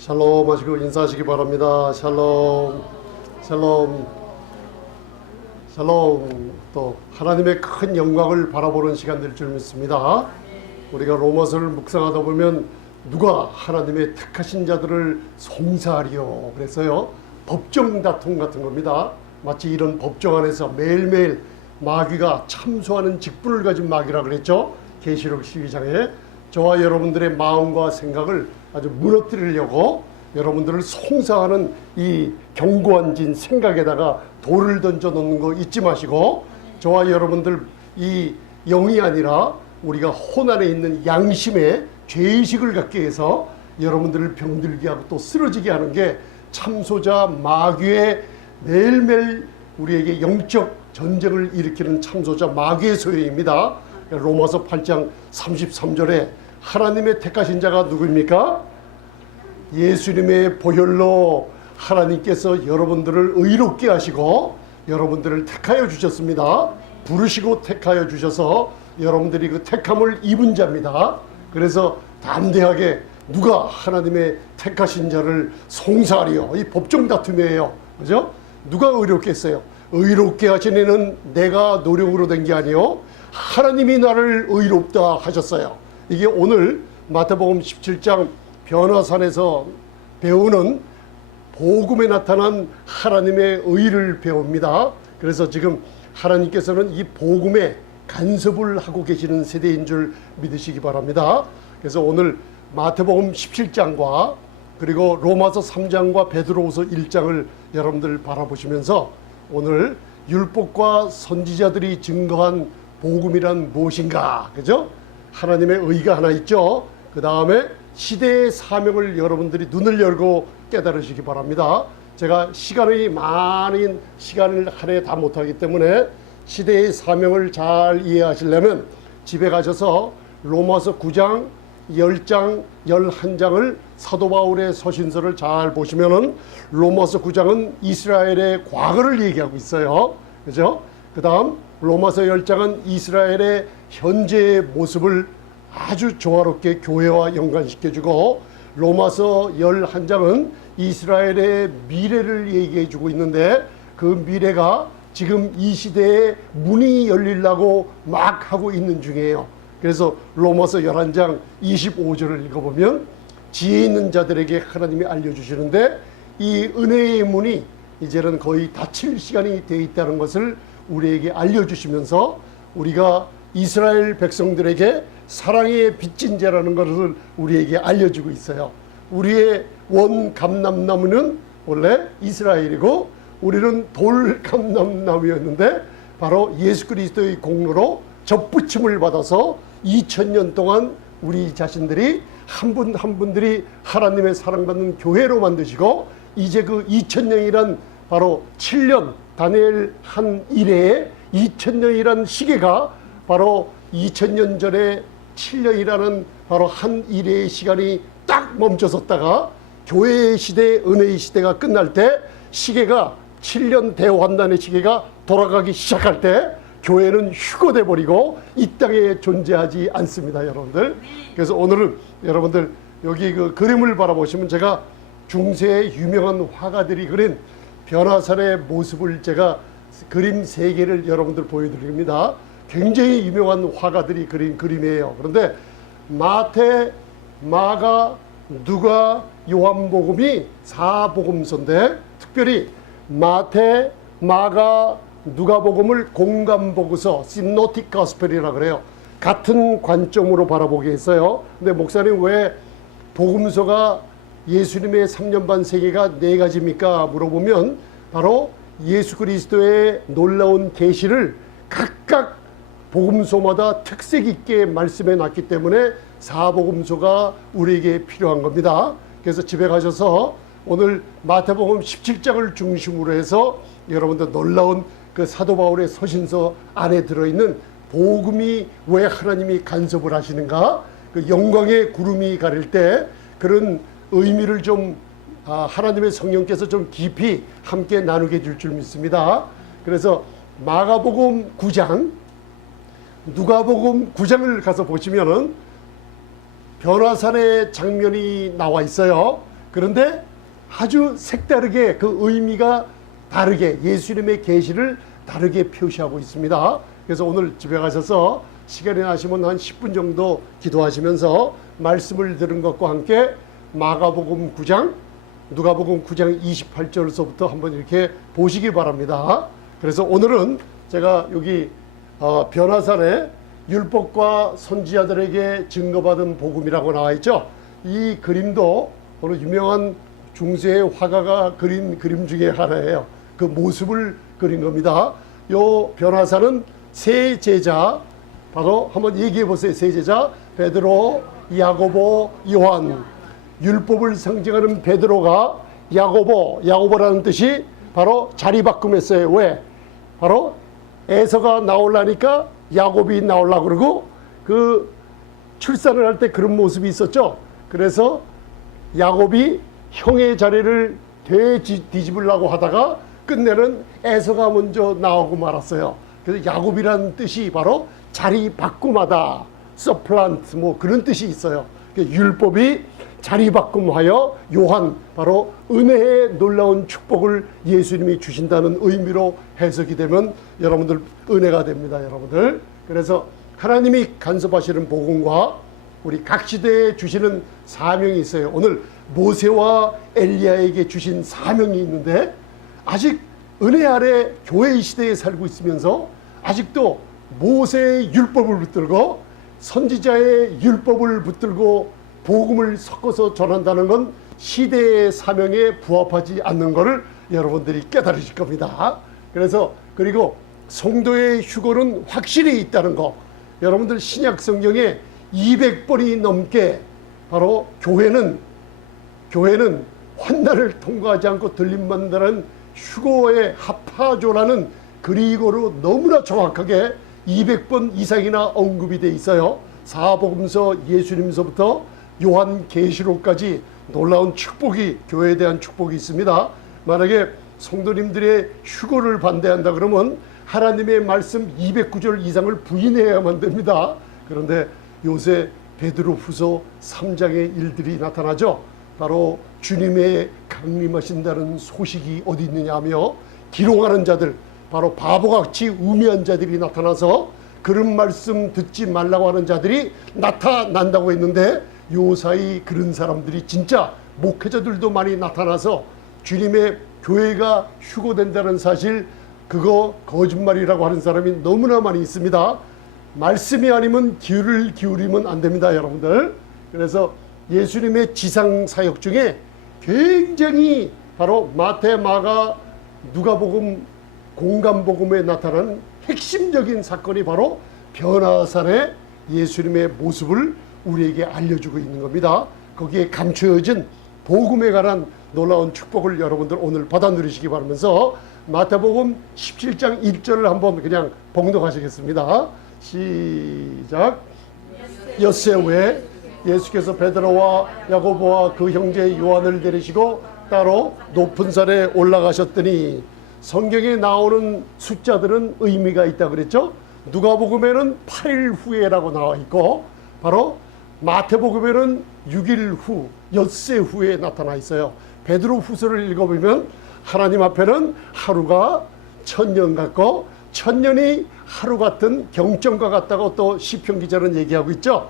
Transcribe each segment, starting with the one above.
샬롬 하시고 인사하시기 바랍니다. 샬롬, 샬롬, 샬롬. 또 하나님의 큰 영광을 바라보는 시간 될 줄 믿습니다. 우리가 로마서를 묵상하다 보면 누가 하나님의 택하신 자들을 송사하리요 그래서요, 법정 다툼 같은 겁니다. 마치 이런 법정 안에서 매일매일 마귀가 참소하는 직분을 가진 마귀라 그랬죠. 계시록 12장에 저와 여러분들의 마음과 생각을 아주 무너뜨리려고 여러분들을 송사하는 이 견고한 진 생각에다가 돌을 던져 놓는 거 잊지 마시고, 저와 여러분들 이 영이 아니라 우리가 혼 안에 있는 양심의 죄의식을 갖게 해서 여러분들을 병들게 하고 또 쓰러지게 하는 게 참소자 마귀의 매일매일 우리에게 영적 전쟁을 일으키는 참소자 마귀의 소유입니다. 로마서 8장 33절에 하나님의 택하신 자가 누구입니까? 예수님의 보혈로 하나님께서 여러분들을 의롭게 하시고 여러분들을 택하여 주셨습니다. 부르시고 택하여 주셔서 여러분들이 그 택함을 입은 자입니다. 그래서 담대하게 누가 하나님의 택하신 자를 송사하리요. 이 법정 다툼이에요. 그죠? 누가 의롭게 했어요? 의롭게 하신 이는 내가 노력으로 된 게 아니요 하나님이 나를 의롭다 하셨어요. 이게 오늘 마태복음 17장 변화산에서 배우는 복음에 나타난 하나님의 의를 배웁니다. 그래서 지금 하나님께서는 이 복음에 간섭을 하고 계시는 세대인 줄 믿으시기 바랍니다. 그래서 오늘 마태복음 17장과 그리고 로마서 3장과 베드로후서 1장을 여러분들 바라보시면서 오늘 율법과 선지자들이 증거한 복음이란 무엇인가, 그죠? 하나님의 의가 하나 있죠. 그 다음에 시대의 사명을 여러분들이 눈을 열고 깨달으시기 바랍니다. 제가 많은 시간을 하루에 다 못하기 때문에 시대의 사명을 잘 이해하시려면 집에 가셔서 로마서 9장, 10장, 11장을 사도 바울의 서신서를 잘 보시면은 로마서 9장은 이스라엘의 과거를 얘기하고 있어요. 그죠? 그 다음 로마서 10장은 이스라엘의 현재의 모습을 아주 조화롭게 교회와 연관시켜주고, 로마서 11장은 이스라엘의 미래를 얘기해주고 있는데 그 미래가 지금 이 시대에 문이 열리려고 막 하고 있는 중이에요. 그래서 로마서 11장 25절을 읽어보면 지혜 있는 자들에게 하나님이 알려주시는데 이 은혜의 문이 이제는 거의 닫힐 시간이 되어 있다는 것을 우리에게 알려주시면서 우리가 이스라엘 백성들에게 사랑의 빚진 자라는 것을 우리에게 알려주고 있어요. 우리의 원 감람나무는 원래 이스라엘이고 우리는 돌 감람나무였는데 바로 예수 그리스도의 공로로 접붙임을 받아서 2000년 동안 우리 자신들이 한 분 한 분들이 하나님의 사랑받는 교회로 만드시고, 이제 그 2000년이란 바로 7년 다니엘 한 이래에 2000년이란 시계가 바로 2000년 전에 7년이라는 바로 한 이래의 시간이 딱 멈춰섰다가 교회의 시대, 은혜의 시대가 끝날 때 시계가 7년 대환란의 시계가 돌아가기 시작할 때 교회는 휴거돼 버리고 이 땅에 존재하지 않습니다, 여러분들. 그래서 오늘은 여러분들 여기 그 그림을 바라보시면 제가 중세의 유명한 화가들이 그린 변화산의 모습을 제가 그림 3개를 여러분들 보여드립니다. 굉장히 유명한 화가들이 그린 그림이에요. 그런데 마태, 마가, 누가, 요한복음이 4복음서인데 특별히 마태, 마가, 누가복음을 공감보고서 신노틱 가스펠이라 그래요. 같은 관점으로 바라보게 했어요. 근데 목사님 왜 복음서가 예수님의 3년 반 세계가 4가지입니까? 물어보면 바로 예수 그리스도의 놀라운 계시를 각각 복음서마다 특색 있게 말씀해 놨기 때문에 4복음서가 우리에게 필요한 겁니다. 그래서 집에 가셔서 오늘 마태복음 17장을 중심으로 해서 여러분들 놀라운 그 사도 바울의 서신서 안에 들어있는 복음이 왜 하나님이 간섭을 하시는가, 그 영광의 구름이 가릴 때 그런 의미를 좀 하나님의 성령께서 좀 깊이 함께 나누게 될 줄 믿습니다. 그래서 마가복음 9장, 누가복음 9장을 가서 보시면은 변화산의 장면이 나와 있어요. 그런데 아주 색다르게 그 의미가 다르게 예수님의 계시를 다르게 표시하고 있습니다. 그래서 오늘 집에 가셔서 시간이 나시면 한 10분 정도 기도하시면서 말씀을 들은 것과 함께 마가복음 9장, 누가복음 9장 28절서부터 한번 이렇게 보시기 바랍니다. 그래서 오늘은 제가 여기 변화산에 율법과 선지자들에게 증거받은 복음이라고 나와 있죠. 이 그림도 어느 유명한 중세의 화가가 그린 그림 중에 하나예요. 그 모습을 그린 겁니다. 요 변화산은 세 제자, 바로 한번 얘기해 보세요. 세 제자 베드로, 야고보, 요한. 율법을 상징하는 베드로가 야고보라는 뜻이 바로 자리바꿈했어요. 왜? 바로 에서가 나오려니까 야곱이 나오려고 그러고 그 출산을 할 때 그런 모습이 있었죠. 그래서 야곱이 형의 자리를 뒤집으려고 하다가 끝내는 에서가 먼저 나오고 말았어요. 그래서 야곱이라는 뜻이 바로 자리 바꿈하다, 서플란트 뭐 그런 뜻이 있어요. 율법이 자리 바꿈하여 요한, 바로 은혜의 놀라운 축복을 예수님이 주신다는 의미로 해석이 되면 여러분들 은혜가 됩니다. 여러분들. 그래서 하나님이 간섭하시는 복음과 우리 각 시대에 주시는 사명이 있어요. 오늘 모세와 엘리야에게 주신 사명이 있는데 아직 은혜 아래 교회 시대에 살고 있으면서 아직도 모세의 율법을 붙들고 선지자의 율법을 붙들고 복음을 섞어서 전한다는 건 시대의 사명에 부합하지 않는 것을 여러분들이 깨달으실 겁니다. 그래서 그리고 성도의 휴거는 확실히 있다는 거, 여러분들 신약 성경에 200번이 넘게 바로 교회는 환난을 통과하지 않고 들림받는다는 휴거의 하파조라는 그리고로 너무나 정확하게 200번 이상이나 언급이 돼 있어요. 사복음서, 예수님서부터 요한계시록까지 놀라운 축복이, 교회에 대한 축복이 있습니다. 만약에 성도님들의 휴거를 반대한다 그러면 하나님의 말씀 209절 이상을 부인해야만 됩니다. 그런데 요새 베드로후서 3장의 일들이 나타나죠. 바로 주님의 강림하신다는 소식이 어디 있느냐 하며 기롱하는 자들, 바로 바보같이 우매한 자들이 나타나서 그런 말씀 듣지 말라고 하는 자들이 나타난다고 했는데 요 사이 그런 사람들이 진짜 목회자들도 많이 나타나서 주님의 교회가 휴거된다는 사실, 그거 거짓말이라고 하는 사람이 너무나 많이 있습니다. 말씀이 아니면 귀를 기울이면 안 됩니다, 여러분들. 그래서 예수님의 지상 사역 중에 굉장히 바로 마태, 마가, 누가복음, 공간복음에 나타난 핵심적인 사건이 바로 변화산의 예수님의 모습을 우리에게 알려주고 있는 겁니다. 거기에 감추어진 복음에 관한 놀라운 축복을 여러분들 오늘 받아 누리시기 바라면서 마태복음 17장 1절을 한번 그냥 봉독하시겠습니다. 시작. 엿새 후에 예수께서 베드로와 야고보와 그 형제 요한을 데리시고 따로 높은 산에 올라가셨더니, 성경에 나오는 숫자들은 의미가 있다 그랬죠. 누가복음에는 8일 후에라고 나와 있고 바로 마태복음에는 6일 후, 엿새 후에 나타나 있어요. 베드로후서를 읽어보면 하나님 앞에는 하루가 천년 같고 천년이 하루 같은 경전과 같다고 또 시편 기자는 얘기하고 있죠.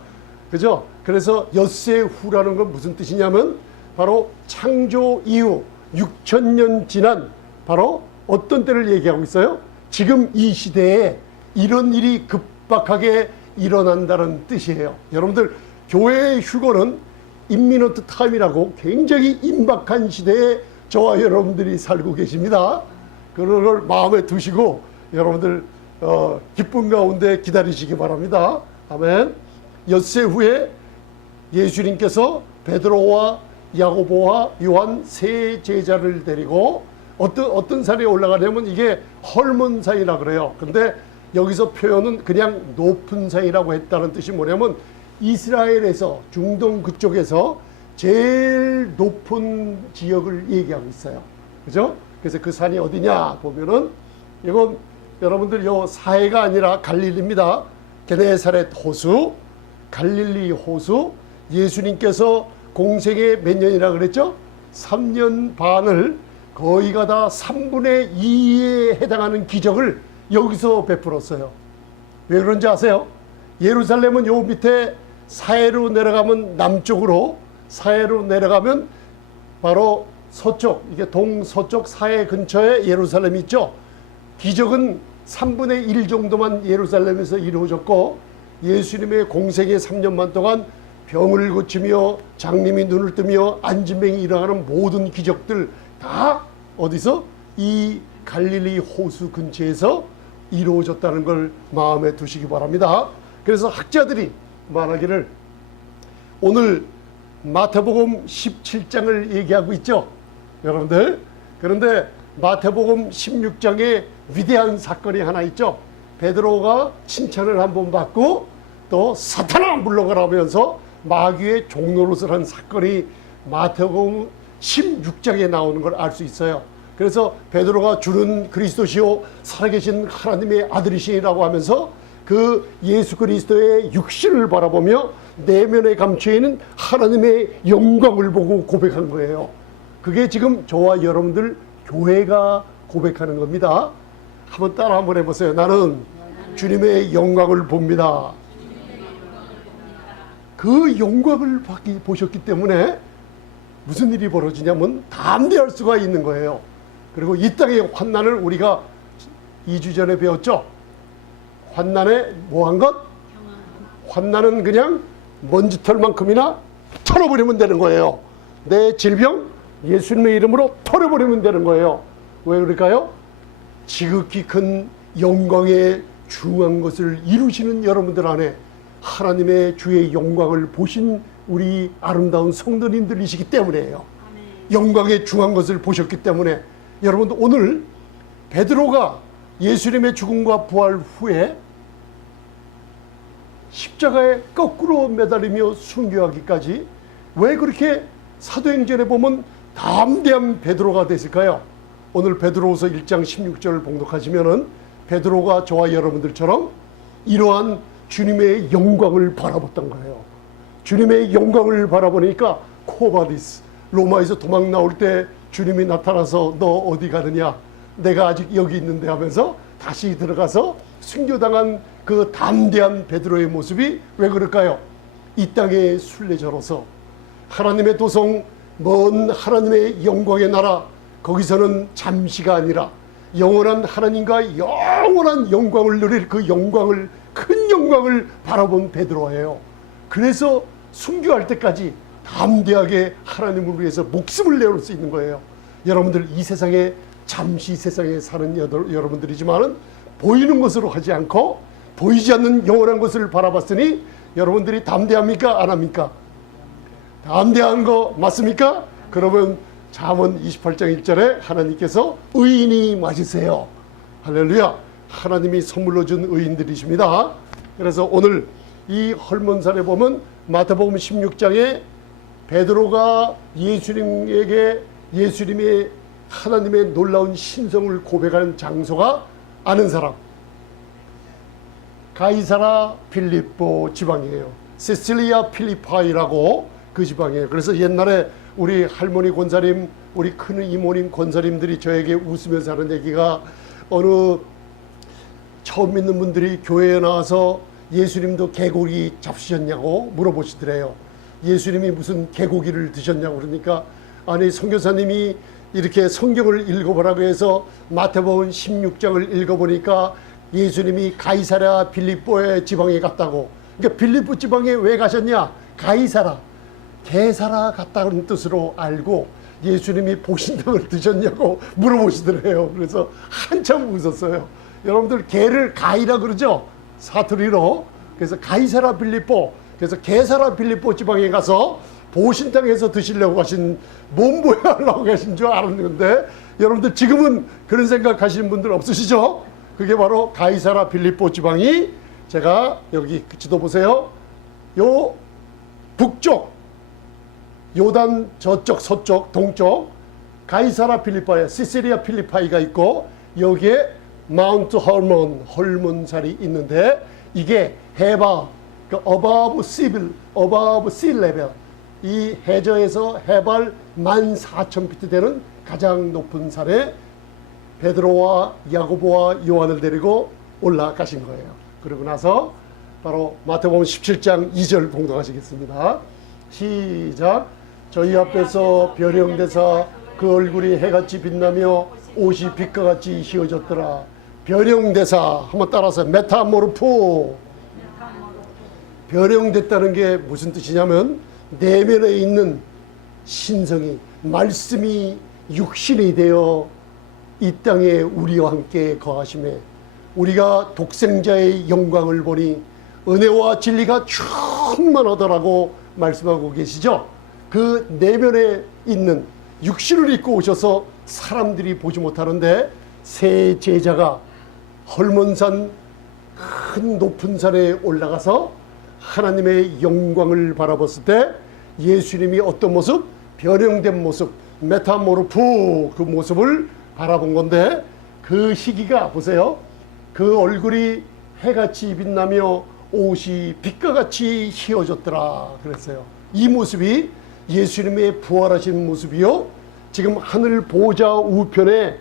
그죠? 그래서 엿새 후라는 건 무슨 뜻이냐면 바로 창조 이후 6천년 지난 바로 어떤 때를 얘기하고 있어요? 지금 이 시대에 이런 일이 급박하게 일어난다는 뜻이에요. 여러분들, 교회의 휴거는 임미넌트 타임이라고 굉장히 임박한 시대에 저와 여러분들이 살고 계십니다. 그런 걸 마음에 두시고 여러분들 기쁨 가운데 기다리시기 바랍니다. 아멘. 엿새 후에 예수님께서 베드로와 야고보와 요한 세 제자를 데리고 어떤 산에 올라가냐면 이게 헐몬산이라 그래요. 근데 여기서 표현은 그냥 높은 산이라고 했다는 뜻이 뭐냐면 이스라엘에서 중동 그쪽에서 제일 높은 지역을 얘기하고 있어요. 그죠? 그래서 그 산이 어디냐 보면은 이건 여러분들 요 사해가 아니라 갈릴리입니다. 게네사렛 호수, 갈릴리 호수. 예수님께서 공생에 몇 년이라 그랬죠? 3년 반을 거의가 다 3분의 2에 해당하는 기적을 여기서 베풀었어요. 왜 그런지 아세요? 예루살렘은 요 밑에 사해로 내려가면 남쪽으로, 사해로 내려가면 바로 서쪽, 이게 동서쪽 사해 근처에 예루살렘이 있죠. 기적은 3분의 1 정도만 예루살렘에서 이루어졌고, 예수님의 공생의 3년만 동안 병을 고치며 장님이 눈을 뜨며 안진뱅이 일어나는 모든 기적들 다 어디서? 이 갈릴리 호수 근처에서 이루어졌다는 걸 마음에 두시기 바랍니다. 그래서 학자들이 말하기를 오늘 마태복음 17장을 얘기하고 있죠, 여러분들. 그런데 마태복음 16장에 위대한 사건이 하나 있죠. 베드로가 칭찬을 한번 받고 또 사탄아 물러가라면서 마귀의 종노릇을 한 사건이 마태복음 16장에 나오는 걸 알 수 있어요. 그래서 베드로가 주는 그리스도시요 살아계신 하나님의 아들이시라고 하면서 그 예수 그리스도의 육신을 바라보며 내면에 감춰 있는 하나님의 영광을 보고 고백한 거예요. 그게 지금 저와 여러분들 교회가 고백하는 겁니다. 한번 따라 한번 해보세요. 나는 주님의 영광을 봅니다. 그 영광을 보셨기 때문에 무슨 일이 벌어지냐면 담대할 수가 있는 거예요. 그리고 이 땅의 환난을 우리가 2주 전에 배웠죠. 환난에 뭐한 것? 환난은 그냥 먼지털만큼이나 털어버리면 되는 거예요. 내 질병 예수님의 이름으로 털어버리면 되는 거예요. 왜 그럴까요? 지극히 큰 영광에 중한 것을 이루시는 여러분들 안에 하나님의 주의 영광을 보신 우리 아름다운 성도님들이시기 때문에요. 영광에 중한 것을 보셨기 때문에 여러분도 오늘 베드로가 예수님의 죽음과 부활 후에 십자가에 거꾸로 매달리며 순교하기까지 왜 그렇게 사도행전에 보면 담대한 베드로가 됐을까요? 오늘 베드로후서 1장 16절을 봉독하시면은 베드로가 저와 여러분들처럼 이러한 주님의 영광을 바라봤던 거예요. 주님의 영광을 바라보니까 코바디스, 로마에서 도망 나올 때 주님이 나타나서 너 어디 가느냐, 내가 아직 여기 있는데 하면서 다시 들어가서 순교당한 그 담대한 베드로의 모습이 왜 그럴까요? 이 땅의 순례자로서 하나님의 도성, 먼 하나님의 영광의 나라, 거기서는 잠시가 아니라 영원한 하나님과 영원한 영광을 누릴 그 영광을, 큰 영광을 바라본 베드로예요. 그래서 순교할 때까지 담대하게 하나님을 위해서 목숨을 내놓을 수 있는 거예요. 여러분들 이 세상에 잠시 세상에 사는 여러분들이지만은 보이는 것으로 하지 않고 보이지 않는 영원한 것을 바라봤으니 여러분들이 담대합니까? 안 합니까? 담대한 거 맞습니까? 그러면 잠언 28장 1절에 하나님께서 의인이 맞으세요. 할렐루야. 하나님이 선물로 준 의인들이십니다. 그래서 오늘 이 헐몬산에 보면 마태복음 16장에 베드로가 예수님에게 예수님의 하나님의 놀라운 신성을 고백하는 장소가 아는 사람, 가이사라 필리포 지방이에요. 시실리아 필리파이라고 그 지방이에요. 그래서 옛날에 우리 할머니 권사님, 우리 큰 이모님 권사님들이 저에게 웃으면서 하는 얘기가 어느 처음 믿는 분들이 교회에 나와서 예수님도 개고기 잡수셨냐고 물어보시더래요. 예수님이 무슨 개고기를 드셨냐고 그러니까 아니 선교사님이 이렇게 성경을 읽어보라고 해서 마태복음 16장을 읽어보니까 예수님이 가이사랴 빌립보의 지방에 갔다고. 그러니까 빌립보 지방에 왜 가셨냐? 가이사라, 게사라 갔다는 뜻으로 알고 예수님이 보신탕을 드셨냐고 물어보시더래요. 그래서 한참 웃었어요. 여러분들 게를 가이라 그러죠? 사투리로. 그래서 가이사라 빌립보, 그래서 게사라 빌립보 지방에 가서 보신탕에서 드시려고 하신 몸보야 하려고 하신 줄 알았는데 여러분들 지금은 그런 생각 하시는 분들 없으시죠? 그게 바로 가이사라 빌립보 지방이 제가 여기 지도 보세요. 요 북쪽 요단 저쪽 서쪽 동쪽 가이사라 필리파에 시시리아 필리파이가 있고 여기에 마운트 헐몬 헐몬살이 있는데 이게 해바 그 above sea level 이 해저에서 해발 14,000피트 되는 가장 높은 산에 베드로와 야고보와 요한을 데리고 올라가신 거예요. 그러고 나서 바로 마태복음 17장 2절 봉독하시겠습니다. 시작. 저희 앞에서 별영대사 그 얼굴이 해같이 빛나며 옷이 빛과 같이 휘어졌더라. 별영대사 한번 따라서 메타모르포. 별영됐다는 게 무슨 뜻이냐면 내면에 있는 신성이 말씀이 육신이 되어 이 땅에 우리와 함께 거하심에 우리가 독생자의 영광을 보니 은혜와 진리가 충만하더라고 말씀하고 계시죠. 그 내면에 있는 육신을 입고 오셔서 사람들이 보지 못하는데 세 제자가 헐몬산 큰 높은 산에 올라가서 하나님의 영광을 바라봤을 때 예수님이 어떤 모습? 변형된 모습, 메타모르프 그 모습을 바라본 건데 그 시기가 보세요. 그 얼굴이 해같이 빛나며 옷이 빛과 같이 휘어졌더라 그랬어요. 이 모습이 예수님의 부활하신 모습이요. 지금 하늘 보좌 우편에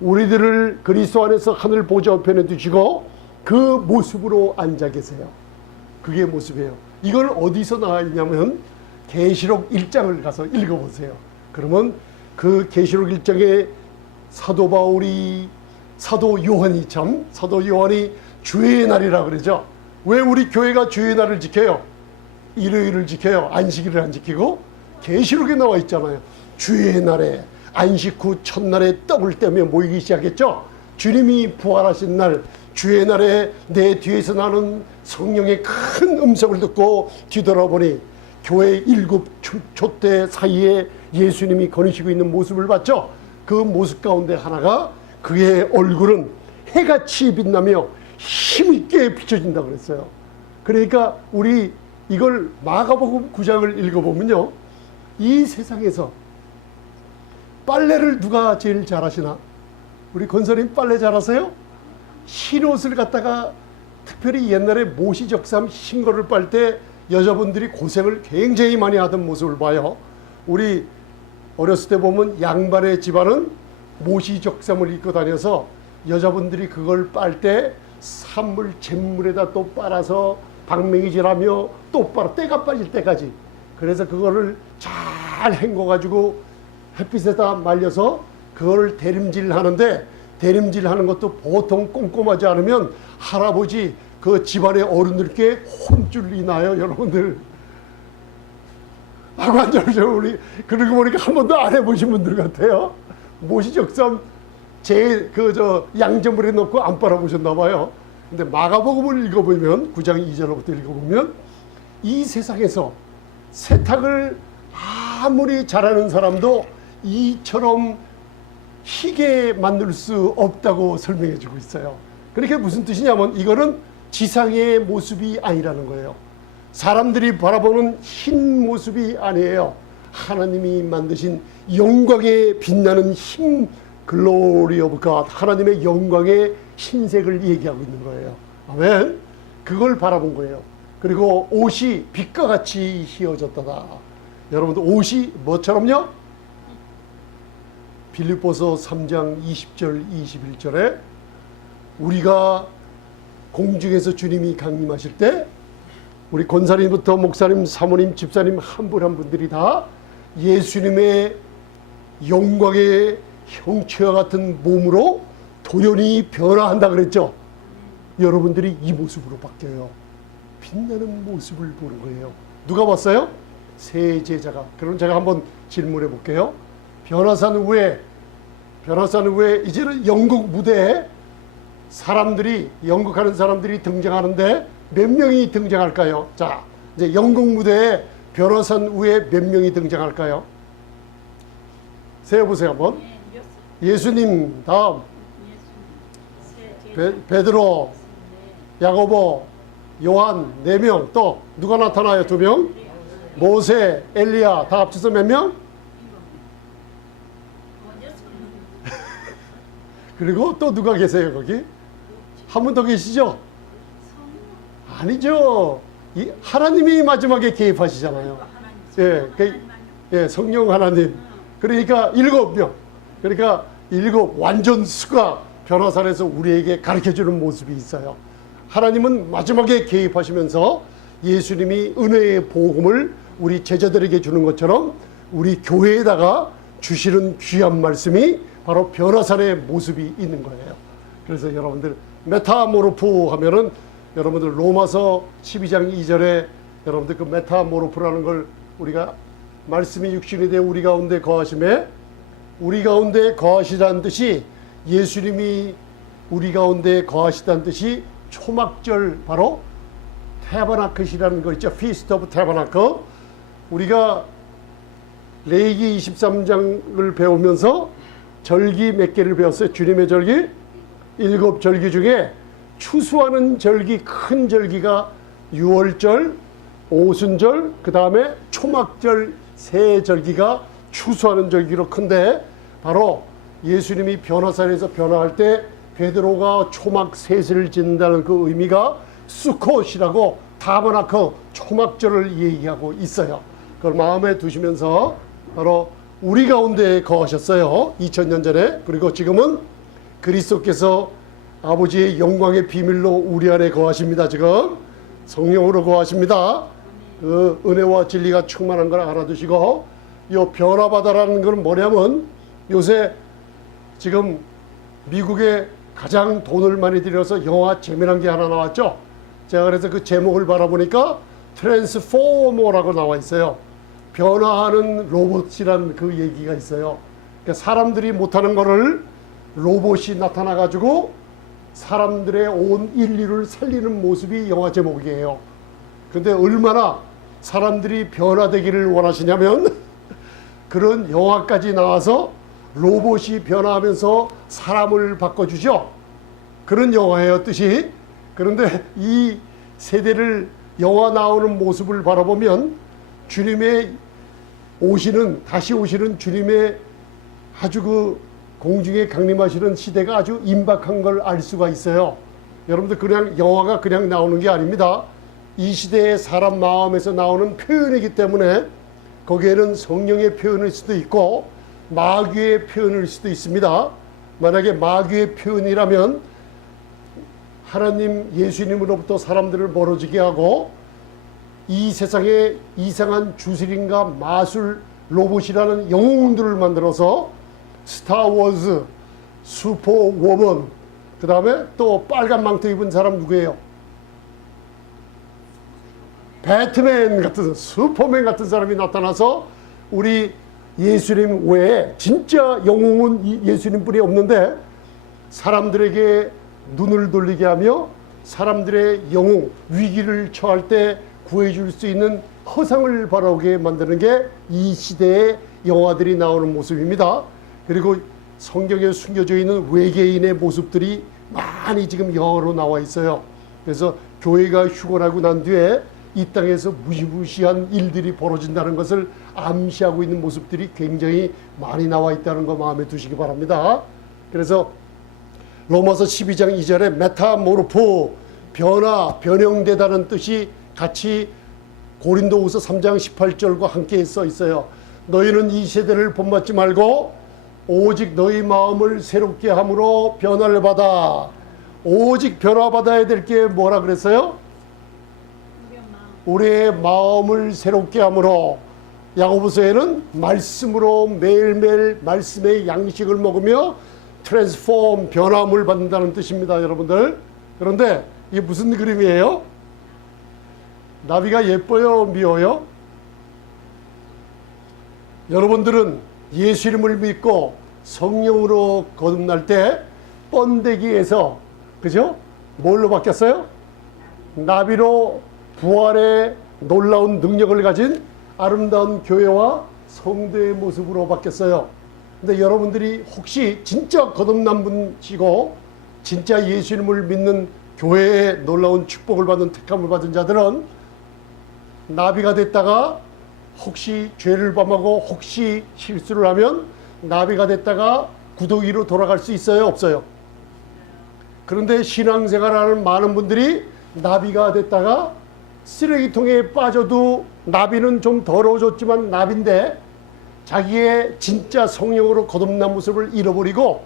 우리들을 그리스도 안에서 하늘 보좌 우편에 두시고 그 모습으로 앉아 계세요. 그게 모습이에요. 이걸 어디서 나와 있냐면 계시록 1장을 가서 읽어보세요. 그러면 그 계시록 1장에 사도 바울이 사도 요한이 주의 날이라 그러죠. 왜 우리 교회가 주의 날을 지켜요? 일요일을 지켜요. 안식일을 안 지키고 계시록에 나와 있잖아요. 주의 날에 안식 후 첫날에 떡을 떼며 모이기 시작했죠. 주님이 부활하신 날 주의 날에 내 뒤에서 나는 성령의 큰 음성을 듣고 뒤돌아보니 교회 7 촛대 사이에 예수님이 거니시고 있는 모습을 봤죠. 그 모습 가운데 하나가 그의 얼굴은 해같이 빛나며 힘있게 비춰진다고 그랬어요. 그러니까 우리 이걸 마가복음 9장을 읽어보면요. 이 세상에서 빨래를 누가 제일 잘하시나? 우리 권사님 빨래 잘하세요? 흰 옷을 갖다가 특별히 옛날에 모시적삼 흰 거를 빨 때 여자분들이 고생을 굉장히 많이 하던 모습을 봐요. 우리 어렸을 때 보면 양반의 집안은 모시적삼을 입고 다녀서 여자분들이 그걸 빨 때 산물 잿물에다 또 빨아서 방맹이질하며 또 빨아 때가 빠질 때까지. 그래서 그거를 잘 헹궈가지고 햇빛에다 말려서 그거를 대림질 하는데 대림질 하는 것도 보통 꼼꼼하지 않으면 할아버지 그 집안의 어른들께 혼쭐이 나요. 여러분들 하고 앉아보죠. 우리 그러고 보니까 한 번도 안 해보신 분들 같아요. 모시적삼 양전물에 넣고 안 빨아보셨나 봐요. 근데 마가복음을 읽어보면 9장 2절부터 읽어보면 이 세상에서 세탁을 아무리 잘하는 사람도 이처럼 희게 만들 수 없다고 설명해 주고 있어요. 그러니까 무슨 뜻이냐면 이거는 지상의 모습이 아니라는 거예요. 사람들이 바라보는 흰 모습이 아니에요. 하나님이 만드신 영광에 빛나는 흰 글로리 오브 갓, 하나님의 영광의 흰색을 얘기하고 있는 거예요. 아멘. 그걸 바라본 거예요. 그리고 옷이 빛과 같이 휘어졌다다. 여러분들 옷이 뭐처럼요? 빌립보서 3장 20절 21절에 우리가 공중에서 주님이 강림하실 때 우리 권사님부터 목사님, 사모님, 집사님 한 분 한 분들이 다 예수님의 영광의 형체와 같은 몸으로 돌연히 변화한다 그랬죠. 여러분들이 이 모습으로 바뀌어요. 빛나는 모습을 보는 거예요. 누가 봤어요? 세 제자가. 그럼 제가 한번 질문해 볼게요. 변화산 후에 이제는 연극 무대에 사람들이 연극하는 사람들이 등장하는데 몇 명이 등장할까요? 자, 이제 연극 무대에 변화산 후에 몇 명이 등장할까요? 세어보세요 한번. 예수님 다음 베드로, 야고보, 요한 4명. 또 누가 나타나요? 2명. 모세, 엘리야 다 합쳐서 몇 명? 그리고 또 누가 계세요 거기? 한 분 더 계시죠? 아니죠. 하나님이 마지막에 개입하시잖아요. 성령 하나님. 그러니까 7명. 그러니까 7 완전 수가 변화산에서 우리에게 가르쳐주는 모습이 있어요. 하나님은 마지막에 개입하시면서 예수님이 은혜의 복음을 우리 제자들에게 주는 것처럼 우리 교회에다가 주시는 귀한 말씀이 바로 변화산의 모습이 있는 거예요. 그래서 여러분들 메타모르프 하면은 여러분들 로마서 12장 2절에 여러분들 그 메타모르프라는 걸 우리가 말씀이 육신이 되어 우리 가운데 거하심에 우리 가운데 거하시다는 뜻이 예수님이 우리 가운데 거하시다는 뜻이 초막절 바로 태바나클이라는 거 있죠. 피스트 오브 태바나클. 우리가 레위기 23장을 배우면서 절기 몇 개를 배웠어요. 주님의 절기 7절기 중에 추수하는 절기, 큰 절기가 유월절, 오순절, 그 다음에 초막절 세 절기가 추수하는 절기로 큰데 바로 예수님이 변화산에서 변화할 때 베드로가 초막 셋을 짓는다는 그 의미가 수콧이라고 타버나클 초막절을 얘기하고 있어요. 그걸 마음에 두시면서 바로 우리 가운데 거하셨어요. 2000년 전에. 그리고 지금은 그리스도께서 아버지의 영광의 비밀로 우리 안에 거하십니다. 지금 성령으로 거하십니다. 그 은혜와 진리가 충만한 걸 알아두시고 이 변화바다라는 건 뭐냐면 요새 지금 미국에 가장 돈을 많이 들여서 영화 재미난 게 하나 나왔죠. 제가 그래서 그 제목을 바라보니까 트랜스포머라고 나와 있어요. 변화하는 로봇이라는 그 얘기가 있어요. 그러니까 사람들이 못하는 거를 로봇이 나타나 가지고 사람들의 온 인류를 살리는 모습이 영화 제목이에요. 근데 얼마나 사람들이 변화되기를 원하시냐면 그런 영화까지 나와서 로봇이 변화하면서 사람을 바꿔주죠. 그런 영화예요, 뜻이. 그런데 이 세대를 영화 나오는 모습을 바라보면 주님의 다시 오시는 주님의 아주 그 공중에 강림하시는 시대가 아주 임박한 걸 알 수가 있어요. 여러분들 그냥 영화가 그냥 나오는 게 아닙니다. 이 시대의 사람 마음에서 나오는 표현이기 때문에 거기에는 성령의 표현일 수도 있고 마귀의 표현일 수도 있습니다. 만약에 마귀의 표현이라면 하나님 예수님으로부터 사람들을 멀어지게 하고 이 세상에 이상한 주술인가 마술 로봇이라는 영웅들을 만들어서 스타워즈, 슈퍼워먼, 그 다음에 또 빨간 망토 입은 사람 누구예요? 배트맨 같은, 슈퍼맨 같은 사람이 나타나서 우리 예수님 외에 진짜 영웅은 예수님뿐이 없는데 사람들에게 눈을 돌리게 하며 사람들의 영웅, 위기를 처할 때 구해줄 수 있는 허상을 바라보게 만드는 게 이 시대의 영화들이 나오는 모습입니다. 그리고 성경에 숨겨져 있는 외계인의 모습들이 많이 지금 영화로 나와 있어요. 그래서 교회가 휴건하고 난 뒤에 이 땅에서 무시무시한 일들이 벌어진다는 것을 암시하고 있는 모습들이 굉장히 많이 나와 있다는 거 마음에 두시기 바랍니다. 그래서 로마서 12장 2절에 메타모르포, 변형되다는 뜻이 같이 고린도후서 3장 18절과 함께 써 있어요. 너희는 이 세대를 본받지 말고 오직 너희 마음을 새롭게 함으로 변화를 받아. 오직 변화받아야 될 게 뭐라 그랬어요? 우리의 마음을 새롭게 함으로. 야고보서에는 말씀으로 매일매일 말씀의 양식을 먹으며 트랜스폼, 변화함을 받는다는 뜻입니다, 여러분들. 그런데 이게 무슨 그림이에요? 나비가 예뻐요, 미워요? 여러분들은 예수 이름을 믿고 성령으로 거듭날 때 번데기에서, 그죠? 뭘로 바뀌었어요? 나비로 부활의 놀라운 능력을 가진 아름다운 교회와 성도의 모습으로 바뀌었어요. 근데 여러분들이 혹시 진짜 거듭난 분이시고 진짜 예수 이름을 믿는 교회의 놀라운 축복을 받은 택함을 받은 자들은 나비가 됐다가 혹시 죄를 범하고 혹시 실수를 하면 나비가 됐다가 구더기로 돌아갈 수 있어요, 없어요? 그런데 신앙생활하는 많은 분들이 나비가 됐다가 쓰레기통에 빠져도 나비는 좀 더러워졌지만 나비인데 자기의 진짜 성령으로 거듭난 모습을 잃어버리고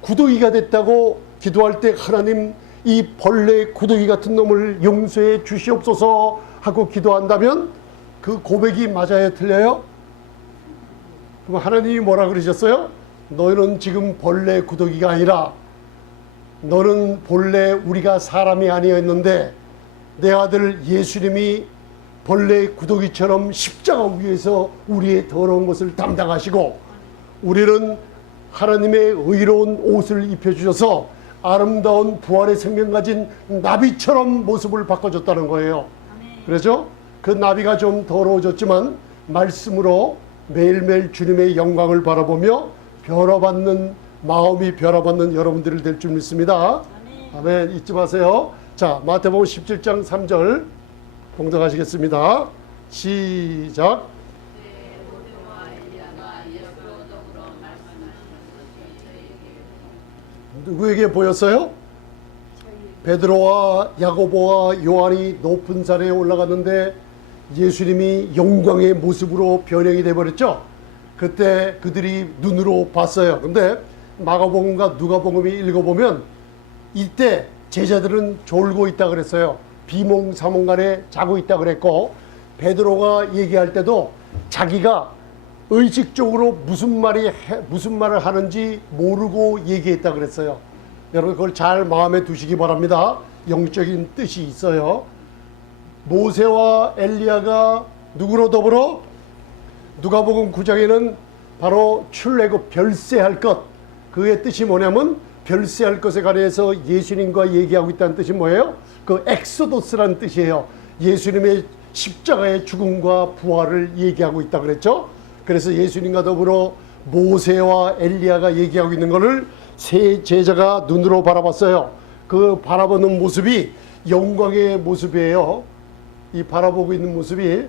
구더기가 됐다고 기도할 때 하나님 이 벌레 구더기 같은 놈을 용서해 주시옵소서 하고 기도한다면 그 고백이 맞아요, 틀려요? 그럼 하나님이 뭐라 그러셨어요? 너희는 지금 벌레 구더기가 아니라 너는 본래 우리가 사람이 아니었는데 내 아들 예수님이 벌레 구더기처럼 십자가 위에서 우리의 더러운 것을 담당하시고 우리는 하나님의 의로운 옷을 입혀주셔서 아름다운 부활의 생명 가진 나비처럼 모습을 바꿔줬다는 거예요. 그렇죠? 그 나비가 좀 더러워졌지만 말씀으로 매일매일 주님의 영광을 바라보며 변화받는 마음이 변화받는 여러분들이 될 줄 믿습니다. 아멘. 잊지 마세요. 자, 마태복음 17장 3절 봉독하시겠습니다. 시작. 누구에게 보였어요? 베드로와 야고보와 요한이 높은 산에 올라갔는데 예수님이 영광의 모습으로 변형이 되어버렸죠. 그때 그들이 눈으로 봤어요. 근데 마가복음과 누가복음이 읽어보면 이때 제자들은 졸고 있다 그랬어요. 비몽사몽간에 자고 있다 그랬고 베드로가 얘기할 때도 자기가 의식적으로 무슨 말을 하는지 모르고 얘기했다 그랬어요. 여러분 그걸 잘 마음에 두시기 바랍니다. 영적인 뜻이 있어요. 모세와 엘리야가 누구로 더불어? 누가복음 9장에는 바로 출애굽 별세할 것, 그의 뜻이 뭐냐면 별세할 것에 관해서 예수님과 얘기하고 있다는 뜻이 뭐예요? 그 엑소도스라는 뜻이에요. 예수님의 십자가의 죽음과 부활을 얘기하고 있다 그랬죠. 그래서 예수님과 더불어 모세와 엘리야가 얘기하고 있는 것을 세 제자가 눈으로 바라봤어요. 그 바라보는 모습이 영광의 모습이에요. 이 바라보고 있는 모습이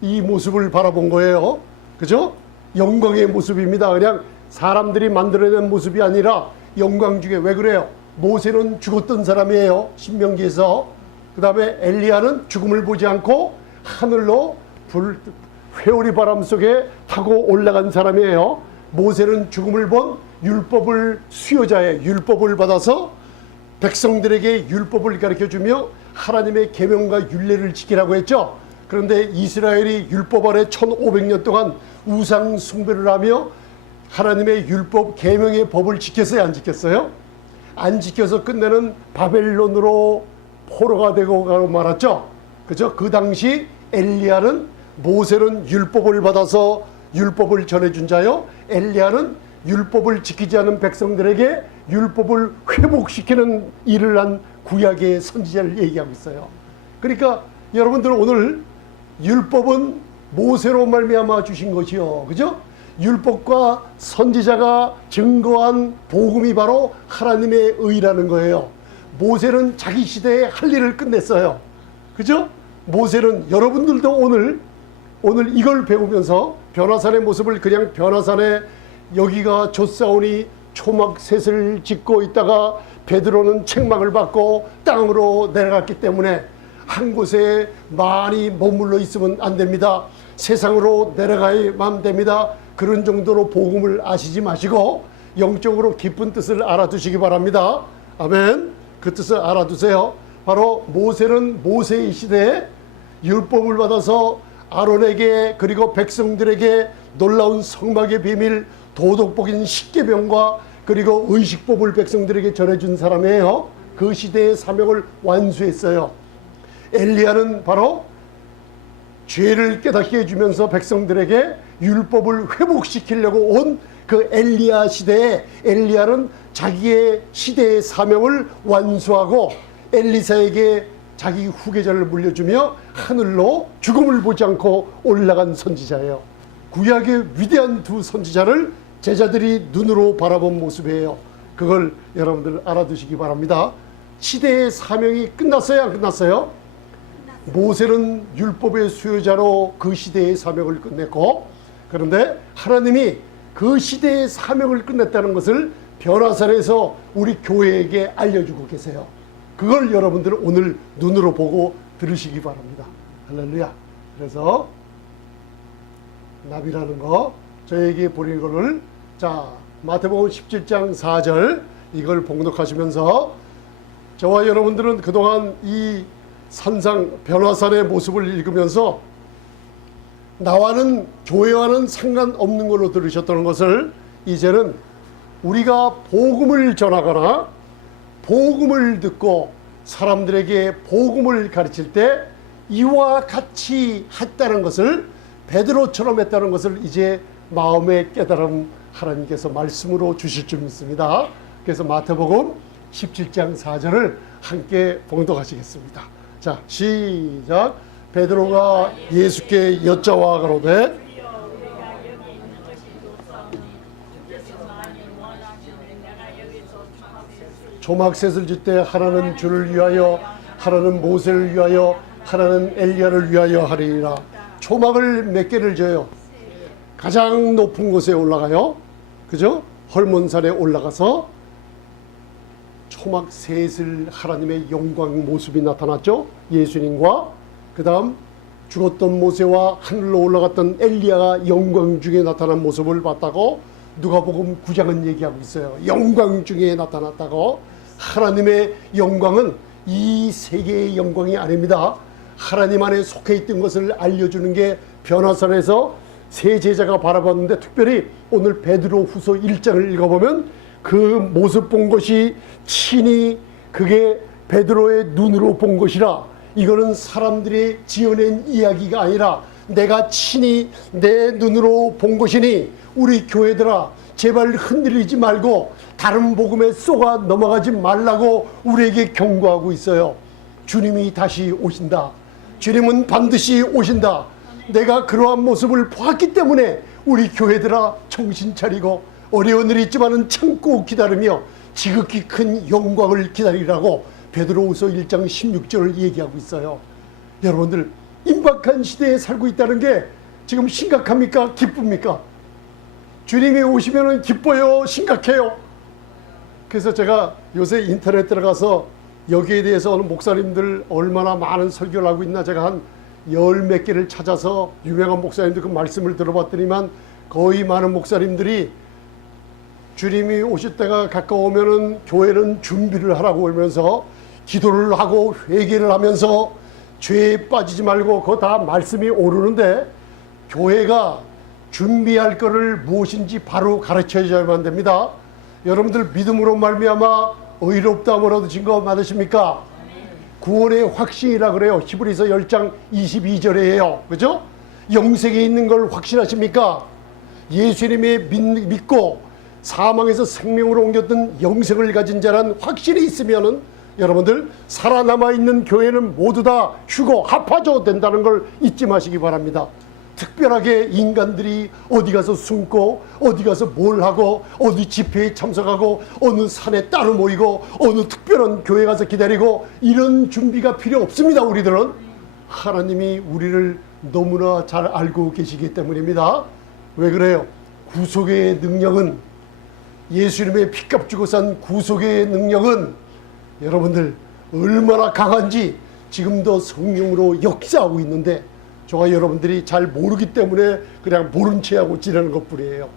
이 모습을 바라본 거예요. 그죠? 영광의 모습입니다. 그냥 사람들이 만들어낸 모습이 아니라 영광 중에. 왜 그래요? 모세는 죽었던 사람이에요. 신명기에서. 그 다음에 엘리야는 죽음을 보지 않고 하늘로 회오리 바람 속에 타고 올라간 사람이에요. 모세는 죽음을 본 율법을 수여자예요. 율법을 받아서 백성들에게 율법을 가르쳐주며 하나님의 계명과 율례를 지키라고 했죠. 그런데 이스라엘이 율법 아래 1500년 동안 우상 숭배를 하며 하나님의 율법 계명의 법을 지켰어요, 안 지켰어요? 안 지켜서 끝내는 바벨론으로 포로가 되고 말았죠. 그죠? 그 당시 엘리야는, 모세는 율법을 받아서 율법을 전해준 자요, 엘리야는 율법을 지키지 않은 백성들에게 율법을 회복시키는 일을 한 구약의 선지자를 얘기하고 있어요. 그러니까 여러분들 오늘 율법은 모세로 말미암아 주신 것이요, 그죠? 율법과 선지자가 증거한 복음이 바로 하나님의 의라는 거예요. 모세는 자기 시대에 할 일을 끝냈어요. 그죠? 모세는, 여러분들도 오늘 이걸 배우면서 변화산의 모습을, 그냥 변화산에 여기가 좆사오니 초막셋을 짓고 있다가 베드로는 책망을 받고 땅으로 내려갔기 때문에 한 곳에 많이 머물러 있으면 안 됩니다. 세상으로 내려가야만 됩니다. 그런 정도로 복음을 아시지 마시고 영적으로 깊은 뜻을 알아두시기 바랍니다. 아멘. 그 뜻을 알아두세요. 바로 모세는 모세의 시대에 율법을 받아서 아론에게, 그리고 백성들에게 놀라운 성막의 비밀, 도덕복인 십계명과 그리고 의식법을 백성들에게 전해준 사람이에요. 그 시대의 사명을 완수했어요. 엘리야는 바로 죄를 깨닫게 해주면서 백성들에게 율법을 회복시키려고 온 그 엘리야 시대에, 엘리야는 자기의 시대의 사명을 완수하고 엘리사에게 자기 후계자를 물려주며 하늘로 죽음을 보지 않고 올라간 선지자예요. 구약의 위대한 두 선지자를 제자들이 눈으로 바라본 모습이에요. 그걸 여러분들 알아두시기 바랍니다. 시대의 사명이 끝났어요, 안 끝났어요? 모세는 율법의 수요자로 그 시대의 사명을 끝냈고, 그런데 하나님이 그 시대의 사명을 끝냈다는 것을 변화산에서 우리 교회에게 알려주고 계세요. 그걸 여러분들은 오늘 눈으로 보고 들으시기 바랍니다. 할렐루야. 그래서 나비라는 거 저에게 보낸 거를, 자, 마태복음 17장 4절 이걸 봉독하시면서 저와 여러분들은 그동안 이 산상 변화산의 모습을 읽으면서 나와는 교회와는 상관없는 걸로 들으셨다는 것을 이제는 우리가 복음을 전하거나 복음을 듣고 사람들에게 복음을 가르칠 때 이와 같이 했다는 것을, 베드로처럼 했다는 것을 이제 마음의 깨달음 하나님께서 말씀으로 주실 줄 믿습니다. 그래서 마태복음 17장 4절을 함께 봉독하시겠습니다. 자, 시작. 베드로가 예수께 여짜와 가로되 조막셋을 짓되 하나는 주를 위하여, 하나는 모세를 위하여, 하나는 엘리야를 위하여 하리라. 초막을 몇 개를 져요? 가장 높은 곳에 올라가요. 그죠? 헐몬산에 올라가서 초막 셋을, 하나님의 영광 모습이 나타났죠. 예수님과 그 다음 죽었던 모세와 하늘로 올라갔던 엘리야가 영광 중에 나타난 모습을 봤다고 누가복음 9장은 얘기하고 있어요. 영광 중에 나타났다고. 하나님의 영광은 이 세계의 영광이 아닙니다. 하나님 안에 속해 있던 것을 알려주는 게 변화산에서 세 제자가 바라봤는데, 특별히 오늘 베드로후서 1장을 읽어보면 그 모습 본 것이 친히 그게 베드로의 눈으로 본 것이라. 이거는 사람들이 지어낸 이야기가 아니라 내가 친히 내 눈으로 본 것이니 우리 교회들아 제발 흔들리지 말고 다른 복음에 쏘가 넘어가지 말라고 우리에게 경고하고 있어요. 주님이 다시 오신다. 주님은 반드시 오신다. 내가 그러한 모습을 보았기 때문에 우리 교회들아 정신 차리고 어려운 일이 있지만은 참고 기다리며 지극히 큰 영광을 기다리라고 베드로후서 1장 16절을 얘기하고 있어요. 여러분들, 임박한 시대에 살고 있다는 게 지금 심각합니까? 기쁩니까? 주님이 오시면 기뻐요? 심각해요? 그래서 제가 요새 인터넷 들어가서 여기에 대해서 어느 목사님들 얼마나 많은 설교를 하고 있나 제가 한 열 몇 개를 찾아서 유명한 목사님들 그 말씀을 들어봤더니만 거의 많은 목사님들이 주님이 오실 때가 가까우면은 교회는 준비를 하라고 하면서 기도를 하고 회개를 하면서 죄에 빠지지 말고 그거 다 말씀이 오르는데, 교회가 준비할 것을 무엇인지 바로 가르쳐야만 됩니다. 여러분들 믿음으로 말미암아 의롭다함을 얻으신 거 맞으십니까? 구원의 확신이라 그래요. 히브리서 10장 22절에요. 그죠? 영생에 있는 걸 확신하십니까? 예수님의 믿고 사망에서 생명으로 옮겼던 영생을 가진 자란 확신이 있으면은 여러분들 살아남아 있는 교회는 모두 다 휴고 합하죠 된다는 걸 잊지 마시기 바랍니다. 특별하게 인간들이 어디 가서 숨고 어디 가서 뭘 하고 어디 집회에 참석하고 어느 산에 따로 모이고 어느 특별한 교회 가서 기다리고 이런 준비가 필요 없습니다. 우리들은 하나님이 우리를 너무나 잘 알고 계시기 때문입니다. 왜 그래요? 구속의 능력은, 예수님의 피값 주고 산 구속의 능력은 여러분들 얼마나 강한지 지금도 성령으로 역사하고 있는데 저와 여러분들이 잘 모르기 때문에 그냥 모른 채 하고 지내는 것뿐이에요.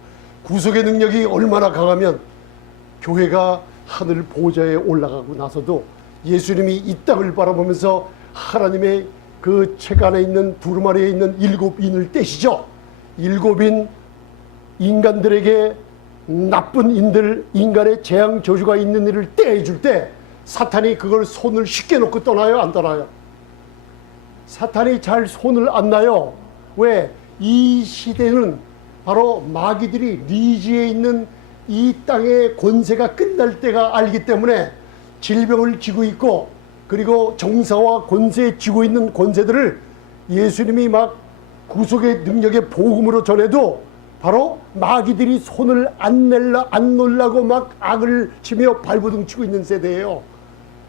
구속의 능력이 얼마나 강하면 교회가 하늘 보좌에 올라가고 나서도 예수님이 이 땅을 바라보면서 하나님의 그 책 안에 있는 두루마리에 있는 7인을 떼시죠. 7인 인간들에게 나쁜 인간의 재앙 저주가 있는 일을 떼줄 때 사탄이 그걸 손을 쉽게 놓고 떠나요? 안 떠나요? 사탄이 잘 손을 안 놔요. 왜? 이 시대는 바로 마귀들이 리지에 있는 이 땅의 권세가 끝날 때가 알기 때문에 질병을 쥐고 있고, 그리고 정사와 권세에 쥐고 있는 권세들을 예수님이 막 구속의 능력의 복음으로 전해도 바로 마귀들이 손을 안 놀라고 막 악을 치며 발버둥 치고 있는 세대예요.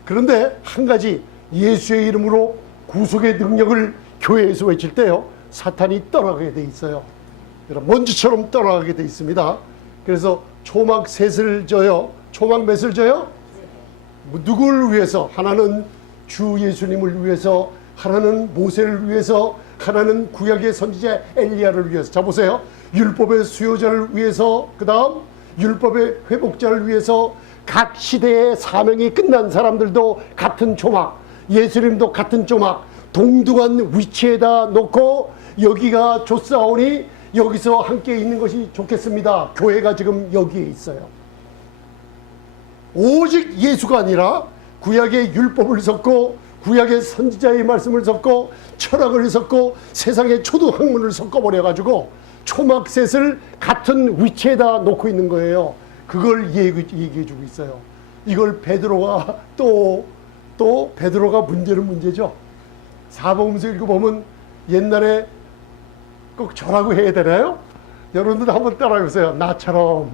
그런데 한 가지, 예수의 이름으로 구속의 능력을 교회에서 외칠 때요, 사탄이 떠나가게 돼 있어요. 먼지처럼 떠나가게 돼 있습니다. 그래서 초막 셋을 져요. 초막 몇을 져요? 누구를 위해서? 하나는 주 예수님을 위해서, 하나는 모세를 위해서, 하나는 구약의 선지자 엘리야를 위해서. 자 보세요. 율법의 수요자를 위해서, 그 다음 율법의 회복자를 위해서. 각 시대의 사명이 끝난 사람들도 같은 초막, 예수님도 같은 초막, 동등한 위치에다 놓고 여기가 좋사오니 여기서 함께 있는 것이 좋겠습니다. 교회가 지금 여기에 있어요. 오직 예수가 아니라 구약의 율법을 섞고 구약의 선지자의 말씀을 섞고 철학을 섞고 세상의 초등학문을 섞어버려가지고 초막셋을 같은 위치에다 놓고 있는 거예요. 그걸 얘기해주고 있어요. 이걸 베드로가 또 베드로가 문제는 문제죠. 사복음서 읽어보면 옛날에 꼭 저라고 해야 되나요? 여러분들 한번 따라해보세요. 나처럼.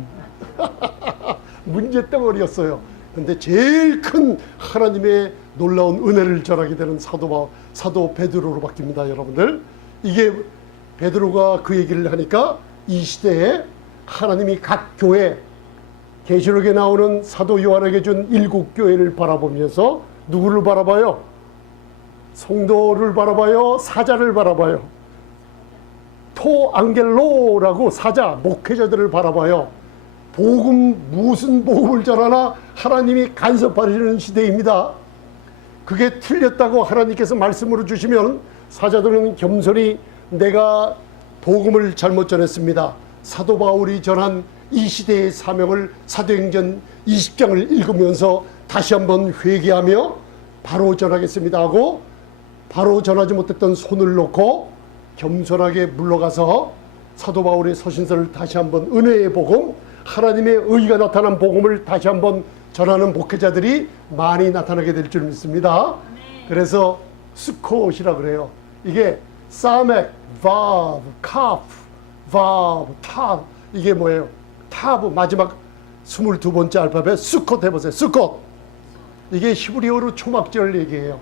문제덩어리였어요. 근데 제일 큰 하나님의 놀라운 은혜를 전하게 되는 사도 베드로로 바뀝니다. 여러분들, 이게 베드로가 그 얘기를 하니까 이 시대에 하나님이 각 교회, 계시록에 나오는 사도 요한에게 준 7교회를 바라보면서 누구를 바라봐요? 성도를 바라봐요? 사자를 바라봐요? 토앙겔로라고 사자, 목회자들을 바라봐요. 복음, 무슨 복음을 전하나 하나님이 간섭하시는 시대입니다. 그게 틀렸다고 하나님께서 말씀으로 주시면 사자들은 겸손히 내가 복음을 잘못 전했습니다. 사도 바울이 전한 이 시대의 사명을 사도행전 20장을 읽으면서 다시 한번 회개하며 바로 전하겠습니다 하고 바로 전하지 못했던 손을 놓고 겸손하게 물러가서 사도 바울의 서신서를 다시 한번 은혜의 복음, 하나님의 의가 나타난 복음을 다시 한번 전하는 목회자들이 많이 나타나게 될 줄 믿습니다. 그래서 스콧이라 그래요. 이게 사맥, 바브, 카프, 바브, 탑, 이게 뭐예요? 타브, 마지막 22번째 알파벳 스콧 해보세요. 스콧. 이게 히브리어로 초막절 얘기예요.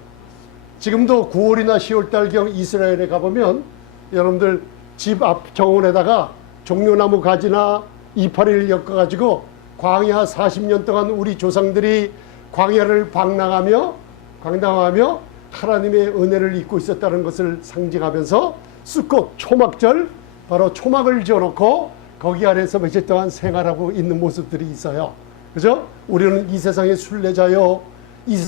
지금도 9월이나 10월달경 이스라엘에 가보면 여러분들 집 앞 정원에다가 종려나무 가지나 이파리를 엮어가지고 광야 40년 동안 우리 조상들이 광야를 방랑하며 하나님의 은혜를 잊고 있었다는 것을 상징하면서 수꽃 초막절, 바로 초막을 지어놓고 거기 안에서 며칠 동안 생활하고 있는 모습들이 있어요. 그죠? 우리는 이 세상의 순례자요, 이